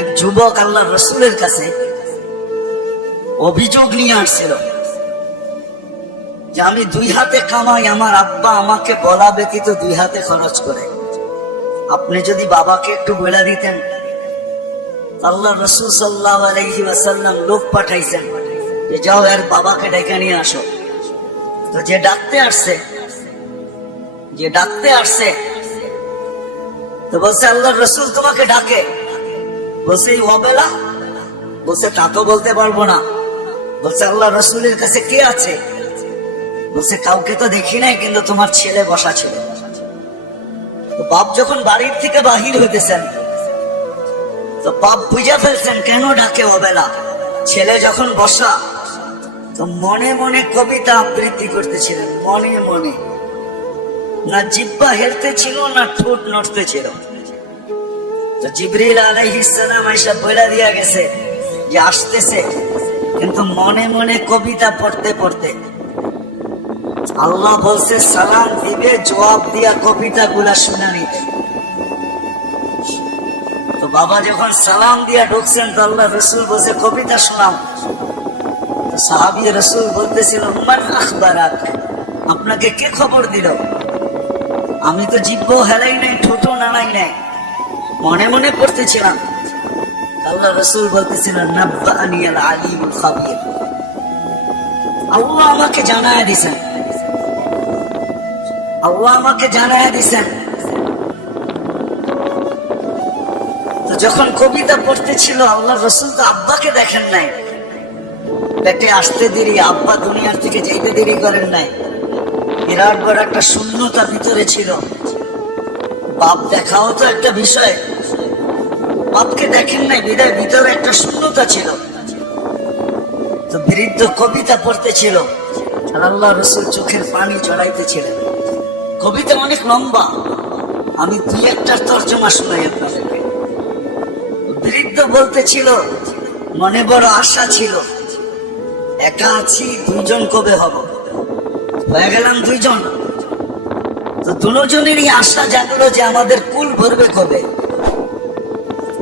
এক যুবক আল্লাহ রসুলের কাছে অভিযোগ নিয়ে আসছিল যে আমি 2 হাতে কামাই, আমার আব্বা আমাকে বলা ব্যতীত 2 হাতে খরচ করে। আপনি যদি বাবাকে একটু বলে দিতেন। আল্লাহ রসুল সাল্লাল্লাহু আলাইহি ওয়াসাল্লাম লোক পাঠাইছেন যে যাও এর বাবাকে ডেকে নিয়ে আসো। তো যে ডাকতে আসছে তো বলছে আল্লাহ রসুল তোমাকে ডাকে। বলছে এই অবেলা? বলছে তা তো বলতে পারবো না। বলছে আল্লাহ রসুলের কাছে কে আছে? বলছে কাউকে তো দেখি নাই, কিন্তু তোমার ছেলে বসা ছিল। তো বাপ যখন বাড়ির থেকে বাহির হইতেছেন তো বাপ বুঝা ফেলছেন কেন ডাকে অবেলা। ছেলে যখন বসা তো মনে মনে কবিতা আবৃত্তি করতেছিলেন, মনে মনে। না জিহ্বা হেলতে ছিল না ঠোঁট নড়তে ছিল। তো জিবরিল আলাইহিস সালাম আয়েশা বইলা দিয়া গেছে যে আসতেছে, কিন্তু মনে মনে কবিতা পড়তে পড়তে আল্লাহ বলছে সালাম দিবে, জবাব দিয়া কবিতা গুলা শুনে নিতে। তো বাবা যখন সালাম দিয়া ঢুকছেন তো আল্লাহ রসুল বলছে কবিতা শোনাও। সাহাবী রসুল বলতেছিল মান আখবারাক, আপনাকে কে খবর দিল? আমি তো জিহ্বা হেলাই নাই, ঠোঁটও নাড়াই নাই, মনে মনে পড়তেছিলাম। আল্লাহ রসুল বলতেছিলেন নাব্বাআনি আল আলিমুল খাবীর, আল্লাহ আমাকে জানায় দিছেন, আল্লাহ আমাকে জানায় দিছেন। তো যখন কবিতা পড়তেছিল আল্লাহ রসুল তো আব্বাকে দেখেন নাই। পেটে আসতে দেরি, আব্বা দুনিয়ার থেকে যেতে দেরি করেন নাই। বিরাট বড় একটা শূন্যতা ভিতরে ছিল। বাপ দেখাও তো একটা বিষয়, বাপকে দেখেন নাই বিদায় ভিতরে একটা শূন্যতা ছিল। তো বৃদ্ধ কবিতা পড়তেছিল আর আল্লাহ রসুল চোখের পানি জড়াইতেছিলেন। কবিতা অনেক লম্বা, আমি 2-1টার তর্জমা শোনাই আপনাদেরকে। বৃদ্ধ বলতেছিল মনে বড় আশা ছিল, একা আছি, 2 জন কবে হব? হয়ে গেলাম 2 জন। তো দুজনেরই আশা জাগলো যে আমাদের কুল ভরবে কবে।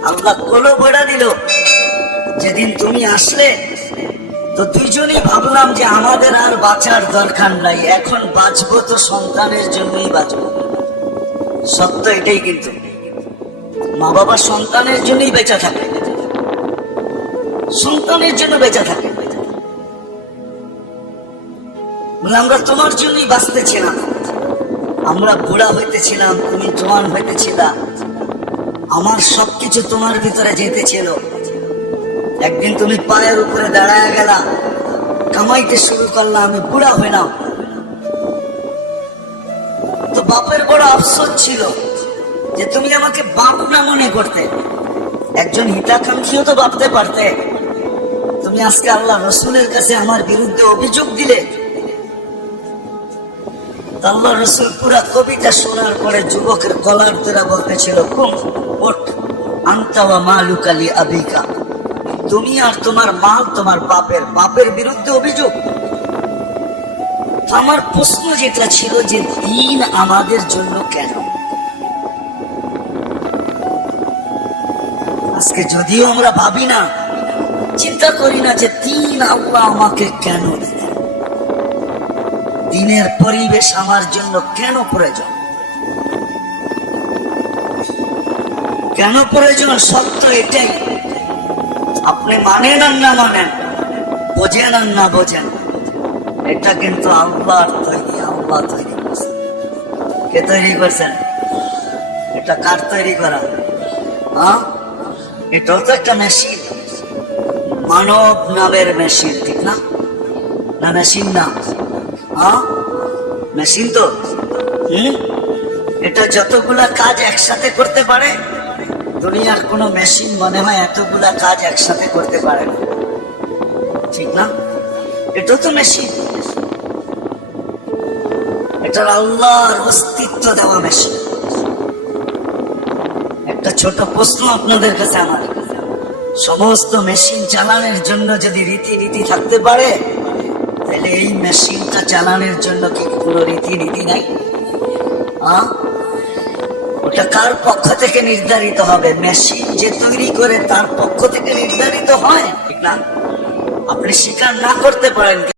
আল্লাহ কোলো ভরা দিল যেদিন তুমি আসলে। তো 2 জনই ভাবলাম যে আমাদের আর বাঁচার দরকার নাই, এখন বাঁচবো তো সন্তানের জন্যই বাঁচবো। সত্য এটাই, কিন্তু মা বাবা সন্তানের জন্যই বেঁচে থাকে, সন্তানের জন্য বেঁচে থাকে। আমরা তোমার জন্যই বাঁচতেছিলাম, আমরা বুড়া হইতেছিলাম, তুমি জওয়ান হইতেছিলা, আমার সবকিছু তোমার ভিতরে যেতেছিল। একদিন তুমি পায়ের উপরে দাঁড়ায় গেলা, কামাইতে শুরু করলাম, আমি বুড়া হইলাম। তো বাপের বড় আফসোস ছিল যে তুমি আমাকে বাপ না মনে করতে, একজন হিতাকাঙ্ক্ষীও তো ভাবতে পারতে। তুমি আজকে আল্লাহ রসুলের কাছে আমার বিরুদ্ধে অভিযোগ দিলে। আল্লাহ রসুল পুরা কবিতা শোনার পরে যুবকের গলার ধরে বলতেছিল কুম ওঠ আনতা ওয়া মালুকা লি আবিকা, তুমি আর তোমার মাল তোমার বাপের বিরুদ্ধে অভিযোগ। আমার প্রশ্ন যেটা ছিল যে দিন আমাদের জন্য কেন? আজকে যদিও আমরা ভাবি না, চিন্তা করি না যে দিন আল্লাহ আমাকে কেন দিলেন, দিনের পরিবেশ আমার জন্য কেন প্রয়োজন, কেন প্রয়োজন? সত্য এটাই, আপনি মানেন আর না মানেন, বোঝেন আর না বোঝেন, এটা কিন্তু আল্লাহর তৈরি, আল্লাহ তৈরি করছেন। কে তৈরি করছেন? এটা কার তৈরি করা? এটাও তো একটা মেশিন, মানব নামের মেশিন, ঠিক না? না মেশিন না, মেশিন তো। এটা যতগুলা কাজ একসাথে করতে পারে, দুনিয়ার কোন মেশিন মনে হয় এতগুলা কাজ একসাথে করতে পারে না, ঠিক না? এটা তো মেশিন, এটার আল্লাহর অস্তিত্ব দেওয়া মেশিন। একটা ছোট প্রশ্ন আপনাদের কাছে আমার, সমস্ত মেশিন চালানোর জন্য যদি রীতিনীতি থাকতে পারে, তাহলে এই মেশিনটা চালানোর জন্য কি কোনো রীতিনীতি নাই? এটা কার পক্ষ থেকে নির্ধারিত হবে? মেশিন যে তৈরি করে তার পক্ষ থেকে নির্ধারিত হয়, ঠিক না? আপনি স্বীকার না করতে পারেন।